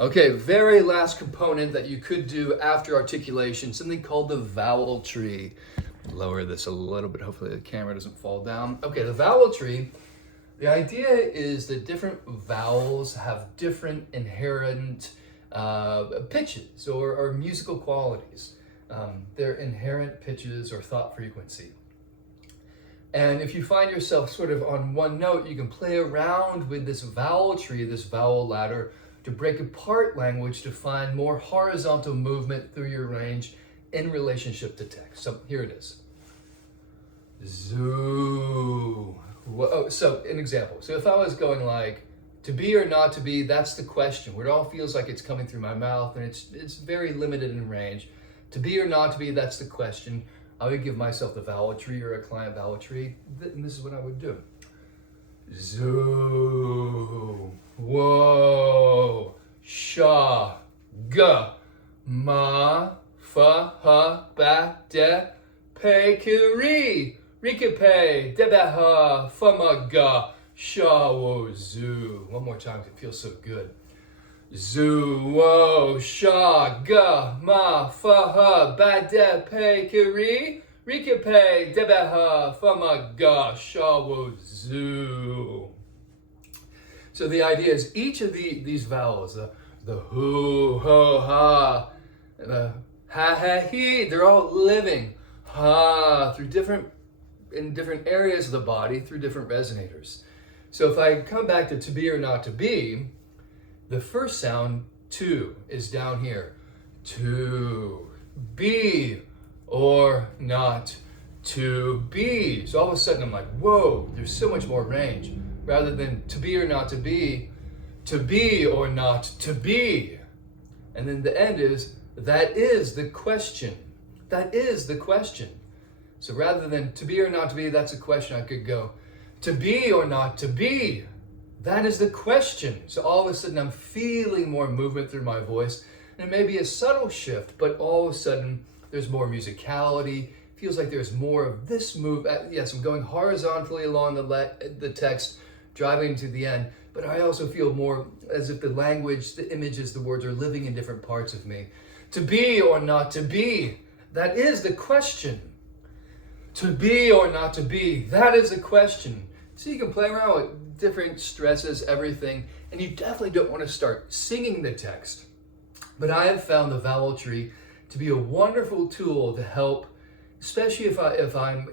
Okay, very last component that you could do after articulation, something called the vowel tree. Lower this a little bit, hopefully the camera doesn't fall down. Okay, the vowel tree, the idea is that different vowels have different inherent pitches or musical qualities. Their inherent pitches or thought frequency. And if you find yourself sort of on one note, you can play around with this vowel tree, this vowel ladder, to break apart language to find more horizontal movement through your range in relationship to text. So here it is. Zoo. Whoa. So an example. So if I was going like, to be or not to be, that's the question, where it all feels like it's coming through my mouth and it's very limited in range. To be or not to be, that's the question. I would give myself the vowel tree or a client vowel tree, and this is what I would do. Zoo. Whoa. Sha. Ga. Ma. Fa. Ha. Ba. De. Pe. Kiri. Rikape. Debaha. Famaga. Sha. Wo. Zoo. One more time, it feels so good. Zoo, wo, sha, ga, ma, fa, ha, ba, de, pe, kiri, rika, pe, debaha, fa, ma, ga, sha, wo, zoo. So the idea is each of these vowels, the hoo, ho, ha, the ha, ha, he, they're all living, ha, in different areas of the body, through different resonators. So if I come back to be or not to be, the first sound, to, is down here. To be or not to be. So all of a sudden I'm like, whoa, there's so much more range. Rather than to be or not to be or not to be. And then the end is, that is the question. That is the question. So rather than to be or not to be, that's a question, I could go, to be or not to be. That is the question. So all of a sudden I'm feeling more movement through my voice. And it may be a subtle shift, but all of a sudden there's more musicality. Feels like there's more of this move. Yes, I'm going horizontally along the text, driving to the end. But I also feel more as if the language, the images, the words are living in different parts of me. To be or not to be. That is the question. To be or not to be. That is the question. So you can play around with different stresses, everything, and you definitely don't want to start singing the text. But I have found the vowel tree to be a wonderful tool to help, especially if I'm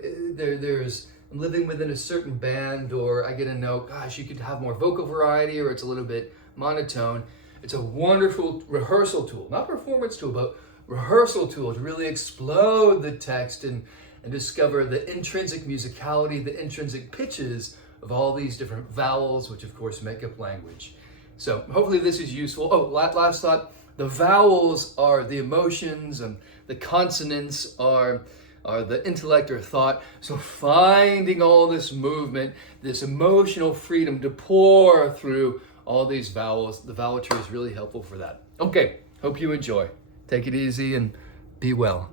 living within a certain band, or I get a note, gosh, you could have more vocal variety, or it's a little bit monotone. It's a wonderful rehearsal tool, not performance tool, but rehearsal tool to really explode the text and discover the intrinsic musicality, the intrinsic pitches of all these different vowels, which of course make up language. So hopefully this is useful. Oh, last thought, the vowels are the emotions and the consonants are the intellect or thought. So finding all this movement, this emotional freedom to pour through all these vowels, the vowel tree is really helpful for that. Okay, hope you enjoy. Take it easy and be well.